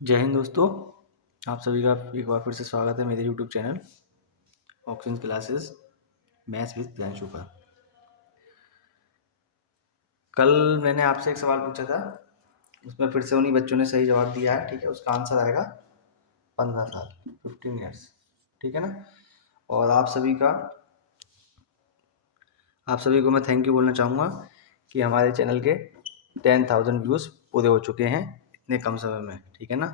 जय हिंद दोस्तों। आप सभी का एक बार फिर से स्वागत है मेरे YouTube channel oxygen classes maths with Priyanshu का। कल मैंने आपसे एक सवाल पूछा था, उसमें फिर से उन्हीं बच्चों ने सही जवाब दिया है। ठीक है, उसका आंसर आएगा 15 साल, 15 ईयर्स। ठीक है ना। और आप सभी को मैं थैंक यू बोलना चाहूँगा कि हमारे चैनल के 10,000 व्यूज़ पूरे हो चुके हैं इतने कम समय में। ठीक है ना।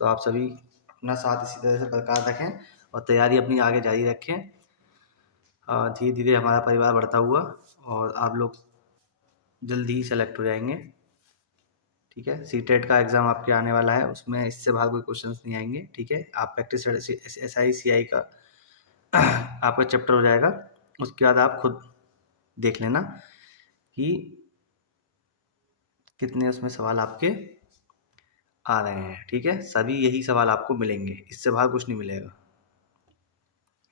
तो आप सभी अपना साथ इसी तरह से बरकरार रखें और तैयारी अपनी आगे जारी रखें। धीरे धीरे हमारा परिवार बढ़ता हुआ और आप लोग जल्दी ही सेलेक्ट हो जाएंगे। ठीक है, सीटेट का एग्ज़ाम आपके आने वाला है, उसमें इससे बाहर कोई क्वेश्चंस नहीं आएंगे। ठीक है, आप प्रैक्टिस SI CI का आपका चैप्टर हो जाएगा। उसके बाद आप खुद देख लेना कि कितने उसमें सवाल आपके आ रहे हैं। ठीक है, सभी यही सवाल आपको मिलेंगे, इससे बाहर कुछ नहीं मिलेगा।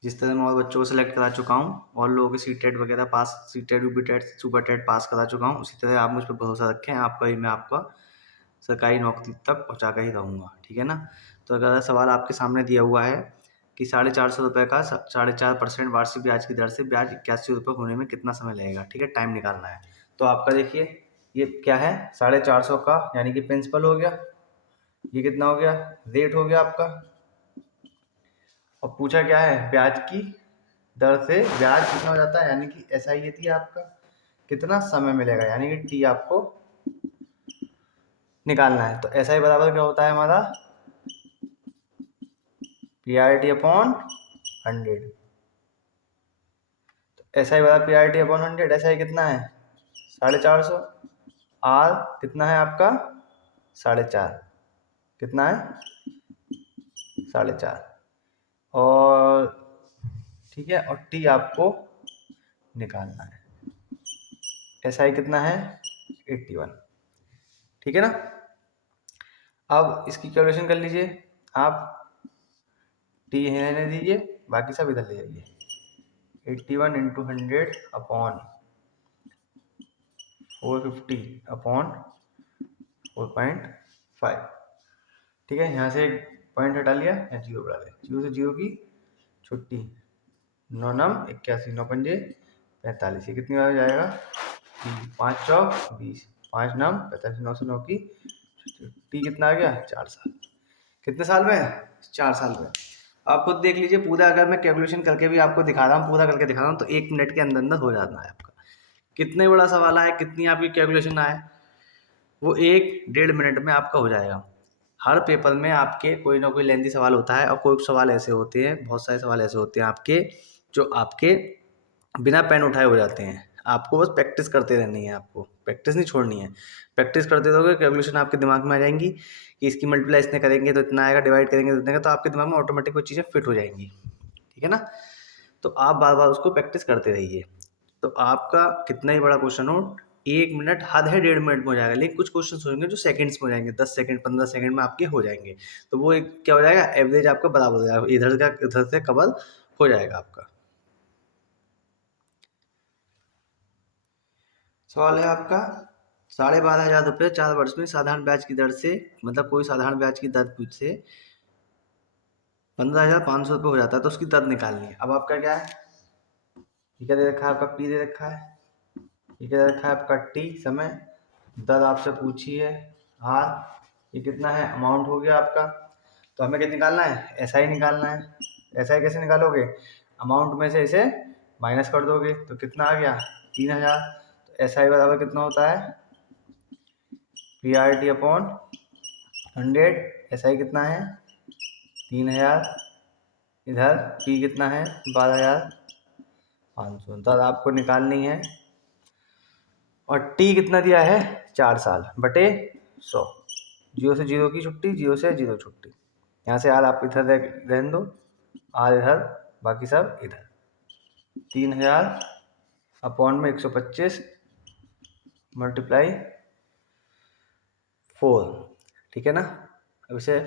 जिस तरह मैं और बच्चों को सिलेक्ट करा चुका हूँ और लोगों के सीटेट वगैरह pass, CTET UPTET super TET pass करा चुका हूँ, उसी तरह आप मुझ पर भरोसा रखें, आपका ही मैं आपका सरकारी नौकरी तक पहुँचा कर ही रहूँगा। ठीक है ना। तो अगर सवाल आपके सामने दिया हुआ है कि 450 का 4.5% वार्षिक ब्याज की दर से ब्याज 81 रुपये होने में कितना समय लगेगा। ठीक है, टाइम निकालना है। तो आपका देखिए ये क्या है, 450 का यानी कि प्रिंसिपल हो गया, ये कितना हो गया, रेट हो गया आपका, और पूछा क्या है, ब्याज की दर से ब्याज कितना हो जाता है, यानी कि SI ये थी आपका, कितना समय मिलेगा यानी कि T आपको निकालना है। तो SI बराबर क्या होता है हमारा, PRT अपॉन 100। तो SI बराबर PRT अपॉन 100, SI कितना है 450, R कितना है आपका 4.5, कितना है 4.5, और ठीक है, और T आपको निकालना है। SI कितना है 81। ठीक है ना। अब इसकी कैलकुलेशन कर लीजिए आप, T रहने दीजिए, बाकी सब इधर ले जाइए। 81 इंटू 100 अपॉन 450 अपॉन 4.5। ठीक है, यहाँ से एक पॉइंट हटा लिया, या जीरो बढ़ा लिया, जीरो से जीरो की छुट्टी, 9 नम 81, 9 पंजे 45, ये कितनी बार जाएगा, 5 चौक 20, 5 नम 45, 9 से 9 की छुट्टी, कितना आ गया 4 साल। कितने साल में, 4 साल में। आप खुद देख लीजिए, पूरा अगर मैं कैलकुलेशन करके भी आपको दिखा रहा हूँ, पूरा करके दिखा रहा हूँ, तो 1 मिनट के अंदर अंदर हो जाना है आपका। कितने बड़ा सवाल आए, कितनी आपकी कैलकुलेशन आए, वो 1-1.5 मिनट में आपका हो जाएगा। हर पेपर में आपके कोई ना कोई लेंथी सवाल होता है, और कोई सवाल ऐसे होते हैं, बहुत सारे सवाल ऐसे होते हैं आपके, जो आपके बिना पेन उठाए हो जाते हैं। आपको बस प्रैक्टिस करते रहनी है, आपको प्रैक्टिस नहीं छोड़नी है। प्रैक्टिस करते रहोगे, कैलकुलेशन आपके दिमाग में आ जाएंगी कि इसकी मल्टीप्लाई इसने करेंगे तो इतना आएगा, डिवाइड करेंगे तो इतना आएगा, तो आपके दिमाग में ऑटोमेटिक वो चीज़ें फिट हो जाएंगी। ठीक है ना। तो आप बार बार उसको प्रैक्टिस करते रहिए। तो आपका कितना ही बड़ा क्वेश्चन हो, 1 मिनट, हद है 1.5 मिनट में हो जाएगा। लेकिन कुछ क्वेश्चन होंगे जो सेकंड्स में हो जाएंगे, 10 सेकंड 15 सेकंड में आपके हो जाएंगे। तो वो एक क्या हो जाएगा, एवरेज आपका बराबर हो जाएगा, इधर से कवर हो जाएगा आपका। सवाल है आपका, 12,500 रुपये 4 वर्ष में साधारण ब्याज की दर से, मतलब कोई साधारण ब्याज की दर से 15,500 रुपये हो जाता है, तो उसकी दर निकालनी है। अब आपका क्या है, ये क्या दे रखा है आपका, P दे रखा है, ये क्या दे रखा है आपका T समय, दर आपसे पूछी है R, ये कितना है अमाउंट हो गया आपका। तो हमें क्या निकालना है, SI निकालना है। SI कैसे निकालोगे, अमाउंट में से इसे माइनस कर दोगे, तो कितना आ गया 3,000। तो SI बराबर कितना होता है, PRT अपॉन 100। SI कितना है 3,000, इधर P कितना है 12,500, दर आपको निकालनी है, और T कितना दिया है 4 साल बटे 100, जीरो से जीरो की छुट्टी, जीरो से जीरो छुट्टी, यहाँ से R आप इधर रहने दो, R इधर, बाकी सब इधर, 3,000 अपॉन में 125 मल्टीप्लाई 4। ठीक है ना। अब इसे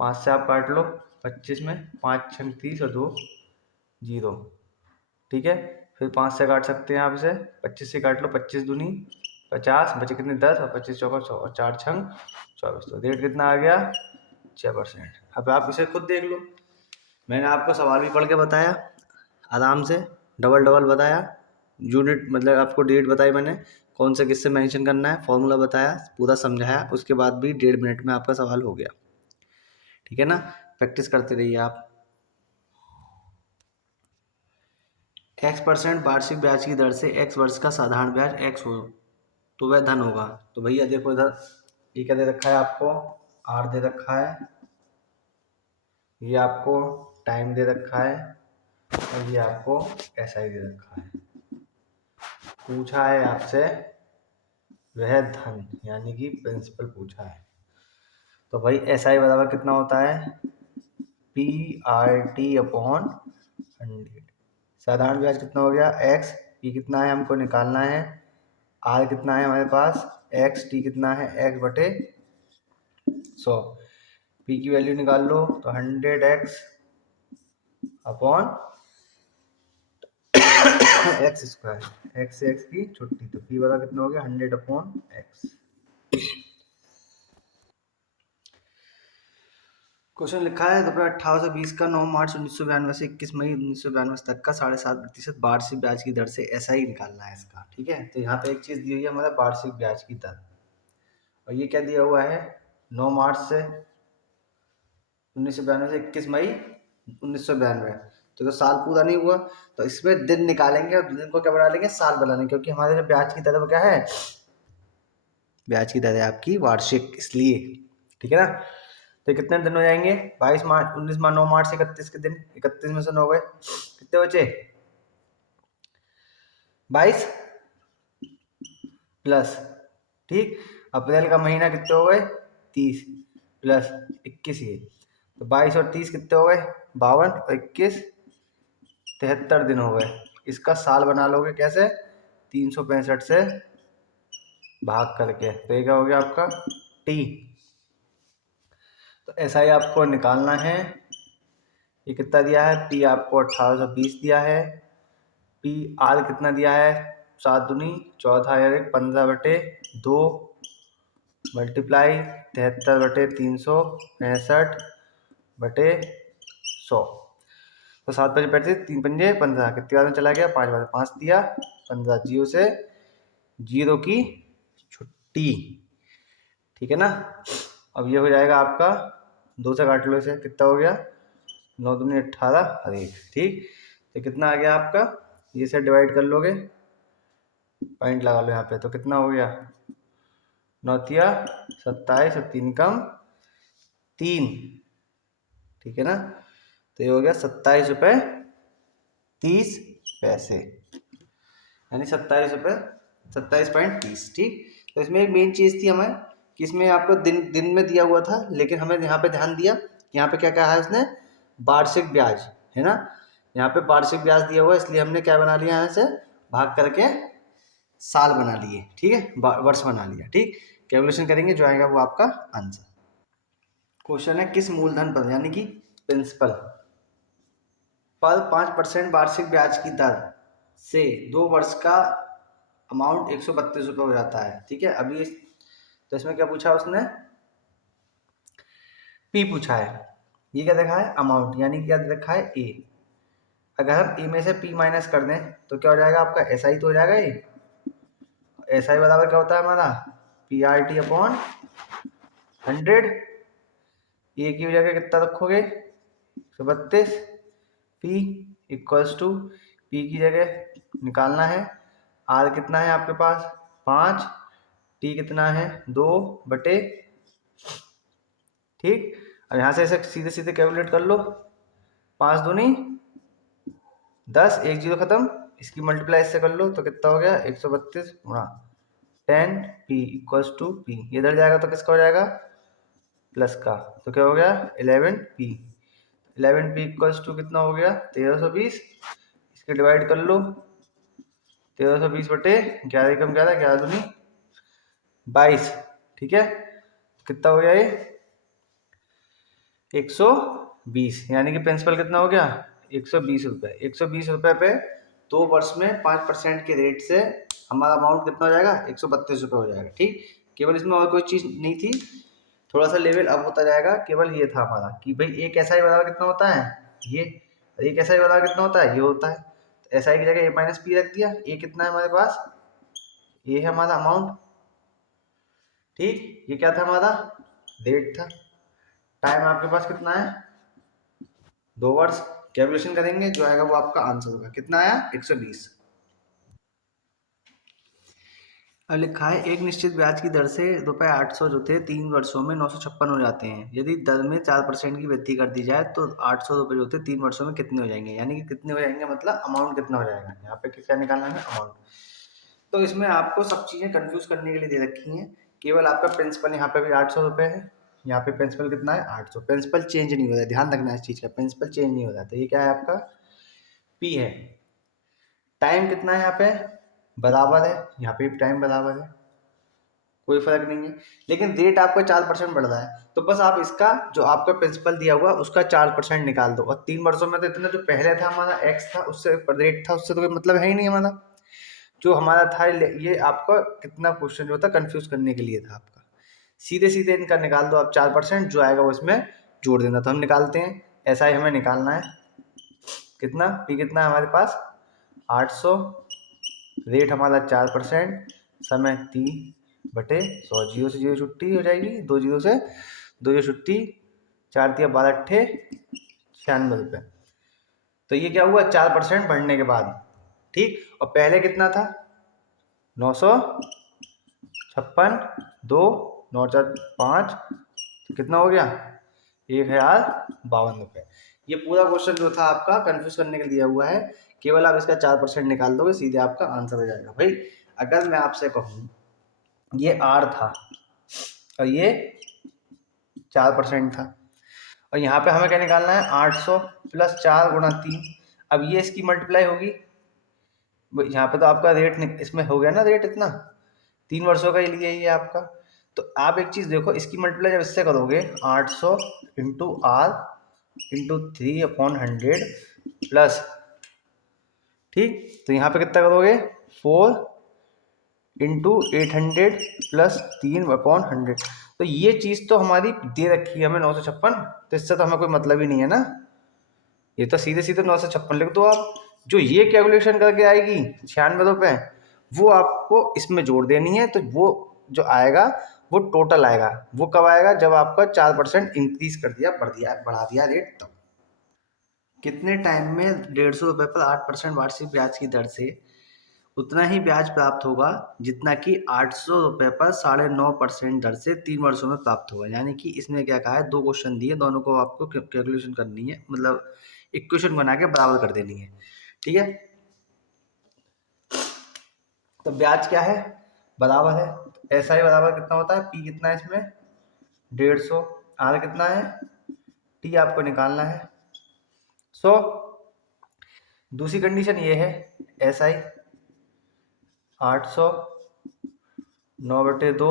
5 से आप काट लो, 25 में 5 6 30 और 2 0। ठीक है, फिर 5 से काट सकते हैं आप इसे, 25 से काट लो, 25 दूनी 50 बचे कितने 10 और 25 चौका 100 और 4 छंग 24। तो रेट कितना आ गया 6%। अब आप इसे खुद देख लो, मैंने आपको सवाल भी पढ़ के बताया आराम से, डबल डबल बताया, यूनिट मतलब आपको डेट बताई मैंने, कौन से किससे मेंशन करना है, फॉर्मूला बताया, पूरा समझाया, उसके बाद भी 1.5 मिनट में आपका सवाल हो गया। ठीक है ना, प्रैक्टिस करते रहिए आप। X% वार्षिक ब्याज की दर से X वर्ष का साधारण ब्याज X हो तो वह धन होगा। तो भैया देखो इधर ये क्या दे रखा है आपको, R दे रखा है, ये आपको टाइम दे रखा है और ये आपको SI दे रखा है। पूछा है आपसे वह धन यानी कि प्रिंसिपल पूछा है। तो भाई SI बराबर कितना होता है PRT अपॉन 100। साधारण ब्याज कितना हो गया X, P कितना है हमको निकालना है, R कितना है हमारे पास X, T कितना है X बटे 100। P की वैल्यू निकाल लो तो 100X upon x square, x से एक्स की छुट्टी, तो P वाला कितना हो गया 100 अपॉन एक्स। क्वेश्चन लिखा है रुपये 1820 का 9 मार्च 1992 से 21 मई 1992 तक का 7.5% वार्षिक ब्याज की दर से SI निकालना है इसका। ठीक है, तो यहाँ पे एक चीज दी हुई है हमारा वार्षिक ब्याज की दर, और ये क्या दिया हुआ है 9 मार्च से 1992 से 21 मई 1992, तो साल पूरा नहीं हुआ, तो इसमें दिन निकालेंगे और दिन को क्या बना लेंगे साल बना लेंगे, क्योंकि हमारे जो ब्याज की दर वो क्या है, ब्याज की दर है आपकी वार्षिक, इसलिए। ठीक है ना, तो कितने दिन हो जाएंगे 22 मार्च 19 मार्च 9 मार्च 31 के दिन, 31 में से 9 गए, कितने बचे 22 प्लस, ठीक, अप्रैल का महीना कितने हो गए 30 प्लस 21, ये तो 22 और 30 कितने हो गए 52 और 21 73 दिन हो गए। इसका साल बना लोगे कैसे 365 से भाग करके, तो ये क्या हो गया आपका T। तो ऐसा ही आपको निकालना है, ये कितना दिया है P आपको 1820 दिया है, P R कितना दिया है 7 दूनी 14 15 बटे 2 मल्टीप्लाई 73 बटे 365 बटे 100, तो 7 बजे बैठे 3 पंजे 15, कितने बाद में चला गया 5 बार 5 दिया 15, जीरो से जीरो की छुट्टी। ठीक है ना, अब ये हो जाएगा आपका 2 से काट लो इसे, कितना हो गया 9 दूनी 18 और 1, ठीक, तो कितना आ गया आपका, ये से डिवाइड कर लोगे, पॉइंट लगा लो यहाँ पे, तो कितना हो गया 9 27 और 3 कम 3, ठीक है ना, तो ये हो गया 27.30 रुपये, यानी 27.30। ठीक, तो इसमें एक मेन चीज़ थी हमें कि इसमें आपको दिन दिन में दिया हुआ था, लेकिन हमें यहाँ पे ध्यान दिया, यहाँ पे क्या कहा है इसने वार्षिक ब्याज है ना, यहाँ पे वार्षिक ब्याज दिया हुआ है, इसलिए हमने क्या बना लिया यहाँ से भाग करके साल बना लिए, ठीक है, वर्ष बना लिया। ठीक, कैलकुलेशन करेंगे जो आएगा वो आपका आंसर। क्वेश्चन है किस मूलधन पर यानी कि प्रिंसिपल पर 5% वार्षिक ब्याज की दर से 2 वर्ष का अमाउंट 132 रुपये हो जाता है। ठीक है, अभी तो इसमें क्या पूछा उसने P पूछा है, ये क्या देखा है अमाउंट, यानी क्या देखा है A। अगर हम A में से P माइनस कर दें तो क्या हो जाएगा आपका SI तो हो जाएगा, ये SI बराबर क्या होता है हमारा PRT अपॉन 100। A की जगह कितना रखोगे 132, P इक्वल्स टू P की जगह निकालना है, R कितना है आपके पास 5, T कितना है 2 बटे, ठीक, और यहाँ से ऐसे सीधे सीधे कैलकुलेट कर लो, 5 दूनी 10, 1 जीरो खत्म, इसकी मल्टीप्लाई इससे कर लो तो कितना हो गया 132 गुणा 10 P इक्वल्स टू P, ये इधर जाएगा तो किसका हो जाएगा प्लस का, तो क्या हो गया 11P, 11P इक्वल्स टू कितना हो गया 1320, इसके डिवाइड कर लो 1320 बटे 11 कम 11, 11 दूनी 22, ठीक है, कितना हो गया ये 120, यानी कि प्रिंसिपल कितना हो गया 120 रुपये। 120 रुपये पे 2 वर्ष में 5% के रेट से हमारा अमाउंट कितना हो जाएगा, 132 रुपये हो जाएगा। ठीक, केवल इसमें और कोई चीज़ नहीं थी, थोड़ा सा लेवल अप होता जाएगा, केवल ये था हमारा कि भाई एक एसआई बराबर कितना होता है ये, एक एसआई बराबर कितना होता है ये होता है। तो एसआई की जगह ए माइनस पी रख दिया। ए कितना है हमारे पास, ये है हमारा अमाउंट। ठीक, ये क्या था हमारा, रेट था। टाइम आपके पास कितना है, 2 वर्ष। कैलकुलेशन करेंगे, जो आएगा वो आपका आंसर होगा। कितना आया, 120। अब लिखा है एक निश्चित ब्याज की दर से ₹800 जो थे 3 वर्षों में 956 हो जाते हैं। यदि दर में 4% की वृद्धि कर दी जाए तो ₹800 जो थे 3 वर्षों में कितने हो जाएंगे, यानी कि कितने हो जाएंगे, मतलब अमाउंट कितना हो जाएगा। यहाँ पे क्या निकालना है, अमाउंट। तो इसमें आपको सब चीज़ें कंफ्यूज करने के लिए दे रखी हैं। केवल आपका प्रिंसिपल यहाँ पे भी ₹800 है, यहाँ पे प्रिंसिपल कितना है, 800। प्रिंसिपल चेंज नहीं हो रहा है, ध्यान रखना इस चीज़ का, प्रिंसिपल चेंज नहीं हो रहा है। तो ये क्या है आपका, पी है। टाइम कितना है यहाँ पे, बराबर है, यहाँ पे भी टाइम बराबर है, कोई फर्क नहीं है। लेकिन रेट आपका 4% बढ़ रहा है, तो बस आप इसका जो आपका प्रिंसिपल दिया हुआ उसका 4% निकाल दो। और 3 वर्षों में तो इतना जो पहले था हमारा एक्स था, उससे रेट था, उससे तो कोई मतलब है ही नहीं हमारा। जो हमारा था ये आपका कितना क्वेश्चन जो था कंफ्यूज करने के लिए था आपका। सीधे सीधे इनका निकाल दो आप 4%, जो आएगा वो इसमें जोड़ देना। तो हम निकालते हैं, ऐसा ही हमें निकालना है। कितना, पी कितना है हमारे पास, 800, रेट हमारा 4%, समय 3/100, 0 से 0 छुट्टी हो जाएगी, 2 0 से 2 0 छुट्टी, 4 तिया 12 अट्ठे 96 रुपये। तो ये क्या हुआ, 4% बढ़ने के बाद। ठीक, और पहले कितना था, 956, 2 9 4 5, कितना हो गया, 1052 रुपये। ये पूरा क्वेश्चन जो था आपका कंफ्यूज करने के लिए दिया हुआ है। केवल आप इसका 4% निकाल दोगे, सीधे आपका आंसर हो जाएगा। भाई अगर मैं आपसे कहूँ ये आर था और ये 4% था, और यहाँ पे हमें क्या निकालना है, 800 + 4 × 3। अब ये इसकी मल्टीप्लाई होगी, यहाँ पे तो आपका रेट इसमें हो गया ना, रेट इतना 3 वर्षों का ही लिए ये आपका। तो आप एक चीज़ देखो, इसकी मल्टीप्लाई जब इससे करोगे, 800 × R × 3/100 प्लस, ठीक, तो यहाँ पे कितना करोगे, 4 × 800 प्लस 3/100। तो ये चीज़ तो हमारी दे रखी है हमें 956, तो इससे तो हमें कोई मतलब ही नहीं है ना। ये तो सीधे सीधे 956 लिख दो आप। जो ये कैलकुलेशन करके आएगी 96 रुपये, वो आपको इसमें जोड़ देनी है। तो वो जो आएगा वो टोटल आएगा। वो कब आएगा, जब आपका 4% इंक्रीज कर दिया, बढ़ा दिया रेट तब। कितने टाइम में 150 रुपये पर 8% वार्षिक ब्याज की दर से उतना ही ब्याज प्राप्त होगा जितना कि 800 रुपये पर 9.5% दर से 3 वर्षों में प्राप्त होगा। यानी कि इसमें क्या कहा है, 2 क्वेश्चन दिए, दोनों को आपको कैलकुलेशन करनी है, मतलब इक्वेशन बना के बराबर कर देनी है। ठीक है, तो ब्याज क्या है, बराबर है। एस आई बराबर कितना होता है, पी कितना है इसमें, 150, आर कितना है, टी आपको निकालना है 100। दूसरी कंडीशन ये है, एस आई 800 9/2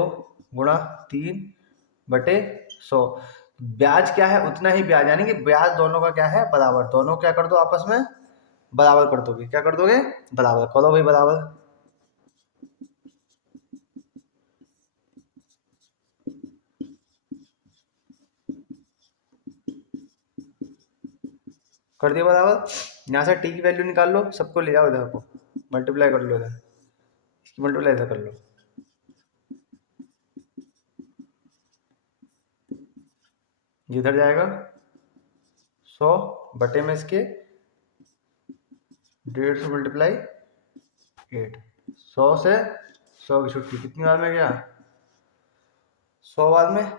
× 3/100। ब्याज क्या है, उतना ही ब्याज, यानी कि ब्याज दोनों का क्या है, बराबर। दोनों क्या कर दो आपस में, बराबर कर दोगे। क्या कर दोगे, बराबर करो भाई, बराबर। कर दिया बराबर। यहाँ से टी की वैल्यू निकाल लो, सबको ले जाओ इधर को, मल्टीप्लाई कर लो इधर, इसकी मल्टीप्लाई इधर कर लो। इधर जाएगा 100 बटे में इसके 150 × 8, 100 से 100 की छुट्टी, कितनी बार में गया, 100 बार में।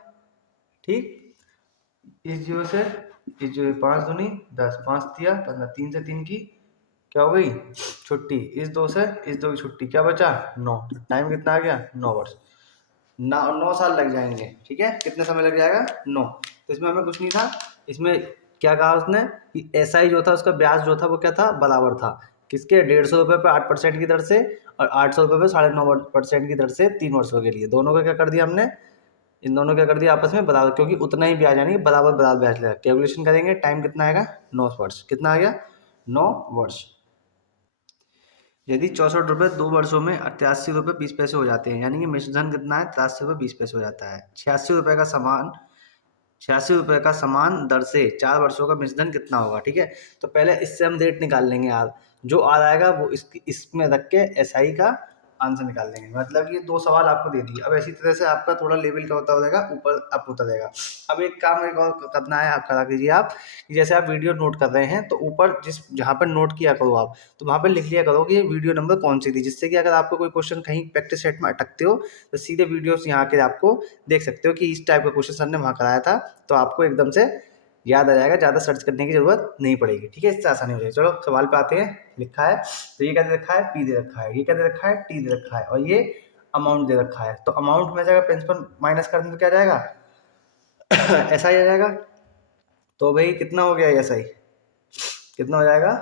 ठीक, इस 0 से इस 0, 5 दूनी 10, 5 तिया 15, 3 से 3 की क्या हो गई, छुट्टी। इस 2 से इस 2 की छुट्टी, क्या बचा, 9। तो टाइम कितना आ गया, 9 वर्ष। 9 साल लग जाएंगे। ठीक है, कितने समय लग जाएगा, 9। तो इसमें हमें कुछ नहीं था। इसमें क्या कहा उसने कि एसआई जो था उसका ब्याज जो था वो क्या था, बराबर था किसके, 150 रुपये पर 8% की दर से, और 800 रुपये पर 9.5% की दर से 3 वर्षों के लिए। दोनों का क्या कर दिया हमने, इन दोनों क्या कर दिया आपस में बराबर, क्योंकि उतना ही ब्याज, यानी बराबर बराबर ब्याज लगा। कैलकुलेशन करेंगे, टाइम कितना आएगा, 9 वर्ष। कितना आ गया, 9 वर्ष। यदि 64 रुपये 2 वर्षों में 88 रुपये 20 पैसे हो जाते हैं, यानी कि मिश्र धन कितना है, 83 रुपये 20 पैसे हो जाता है। 86 रुपये का समान दर से 4 वर्षों का मिश्र धन कितना होगा। ठीक है, तो पहले इससे हम रेट निकाल लेंगे यार, जो आ जाएगा वो इसमें रख के एसआई का आंसर निकाल देंगे। मतलब ये 2 सवाल आपको दे दिए। अब इसी तरह से आपका थोड़ा लेवल का होता रहेगा, ऊपर अप होता रहेगा। अब एक काम एक और करना है, आप करा कीजिए आप, जैसे आप वीडियो नोट कर रहे हैं तो ऊपर जहाँ पर नोट किया करो आप, तो वहाँ पर लिख लिया करो कि ये वीडियो नंबर कौन सी थी, जिससे कि अगर आपको कोई क्वेश्चन कहीं प्रैक्टिस सेट में अटकते हो तो सीधे वीडियोस यहाँ के आपको देख सकते हो कि इस टाइप का क्वेश्चन सर ने वहाँ कराया था, तो आपको एकदम से याद आ जाएगा, ज़्यादा सर्च करने की जरूरत नहीं पड़ेगी। ठीक है, इससे आसानी हो जाएगी। चलो सवाल पे आते हैं। लिखा है तो ये क्या दे रखा है, पी दे रखा है, ये क्या दे रखा है, टी दे रखा है, और ये अमाउंट दे रखा है। तो अमाउंट में जाएगा प्रिंसिपल माइनस कर दें तो क्या जाएगा ऐसा ही आ जाएगा। तो भाई कितना हो गया ऐसा ही, कितना हो जाएगा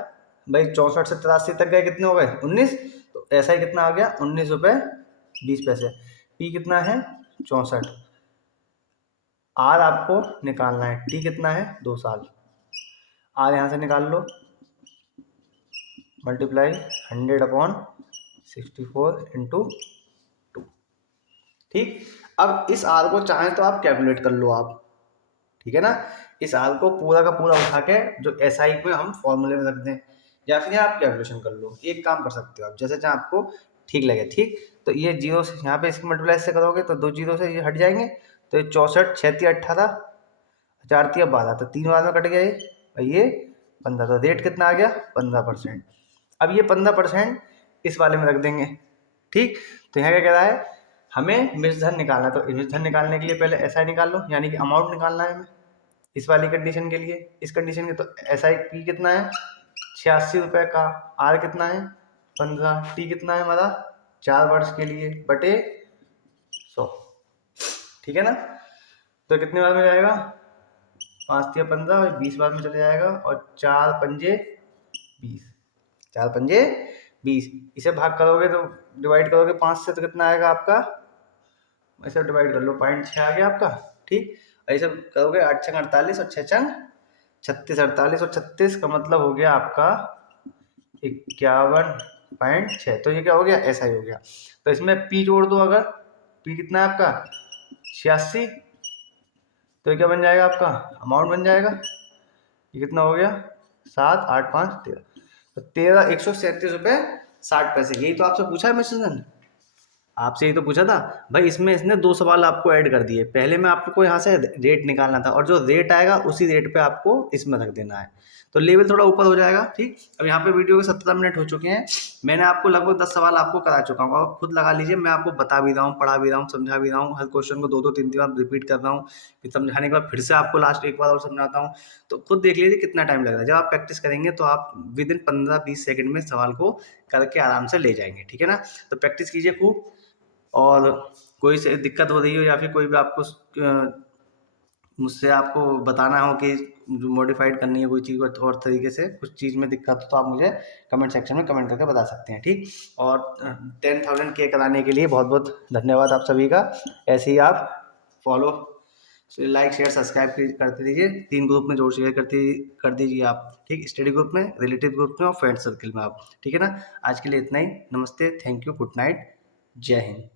भाई, 64 से 83 तक गए, कितने हो गए 19। तो ऐसा ही कितना आ गया 19 रुपये 20 पैसे। पी कितना है 64, आर आपको निकालना है, टी कितना है 2 साल। आर यहाँ से निकाल लो, मल्टीप्लाई 100/64 × 2। ठीक, अब इस आर को चाहें तो आप कैलकुलेट कर लो आप, ठीक है ना। इस आर को पूरा का पूरा उठा के जो एसआई पे हम फॉर्मूले में रख दें, या फिर आप कैलकुलेशन कर लो। एक काम कर सकते हो आप, जैसे चाहे आपको ठीक लगे। ठीक, तो ये जीरो से यहाँ पे इसकी मल्टीप्लाई से करोगे तो 2 जीरो से ये हट जाएंगे, तो ये 64 6 × 18 4 × 12, तो 3 बार में कट गया ये, और ये 15। तो रेट कितना आ गया 15%। अब ये 15% इस वाले में रख देंगे। ठीक, तो यहाँ क्या कह रहा है, हमें मिश्र धन निकालना है। तो मिश्र धन निकालने के लिए पहले एसआई निकाल लो, यानी कि अमाउंट निकालना है हमें इस वाली कंडीशन के लिए, इस कंडीशन के। तो एसआई पी कितना है 86 रुपये का, आर कितना है 15, टी कितना है हमारा 4 वर्ष के लिए बटे 100। ठीक है ना, तो कितने बार में जाएगा 5 × 15 और 20 बार में चले जाएगा, और 4 पंजे 20, 4 पंजे 20। इसे भाग करोगे तो डिवाइड करोगे 5 से, तो कितना आएगा आपका, ऐसे डिवाइड कर लो 0.6 आ गया आपका। ठीक, ऐसे करोगे 8 × 48 और 6 × 36, 48 और 36 का मतलब हो गया आपका 51.6। तो ये क्या हो गया ऐसा ही हो गया। तो इसमें पी जोड़ दो, अगर पी कितना है आपका 86, तो ये क्या बन जाएगा आपका अमाउंट बन जाएगा, ये कितना हो गया 7 8 5 13, तो 137.60 रुपये। यही तो आपसे पूछा है मिस्टर, आपसे ही तो पूछा था भाई। इसमें इसने 2 सवाल आपको ऐड कर दिए। पहले में आपको यहाँ से रेट निकालना था, और जो रेट आएगा उसी रेट पे आपको इसमें रख देना है, तो लेवल थोड़ा ऊपर हो जाएगा। ठीक, अब यहाँ पे वीडियो के 17 मिनट हो चुके हैं। मैंने आपको लगभग 10 सवाल आपको करा चुका हूँ, आप खुद लगा लीजिए। मैं आपको बता भी रहा हूँ, पढ़ा भी रहा हूँ, समझा भी रहा हूँ। हर क्वेश्चन को 2 3 बार रिपीट कर रहा हूँ, फिर समझाने के बाद फिर से आपको लास्ट एक बार और समझाता हूँ। तो खुद देख लीजिए कितना टाइम लग रहा है। जब आप प्रैक्टिस करेंगे तो आप विद इन 15-20 सेकंड में सवाल को करके आराम से ले जाएंगे। ठीक है ना, तो प्रैक्टिस कीजिए खूब। और कोई से दिक्कत हो रही हो, या फिर कोई भी आपको मुझसे आपको बताना हो कि जो मॉडिफाइड करनी है कोई चीज़ को और तरीके से, कुछ चीज़ में दिक्कत हो, तो आप मुझे कमेंट सेक्शन में कमेंट करके बता सकते हैं। ठीक, और 10,000 के कराने के लिए बहुत बहुत धन्यवाद आप सभी का। ऐसे ही आप फॉलो, लाइक शेयर सब्सक्राइब करते दीजिए। 3 ग्रुप में जोड़ शेयर कर दीजिए आप। ठीक, स्टडी ग्रुप में, रिलेटिव ग्रुप में और फ्रेंड सर्कल में आप। ठीक है ना, आज के लिए इतना ही। नमस्ते, थैंक यू, गुड नाइट, जय हिंद।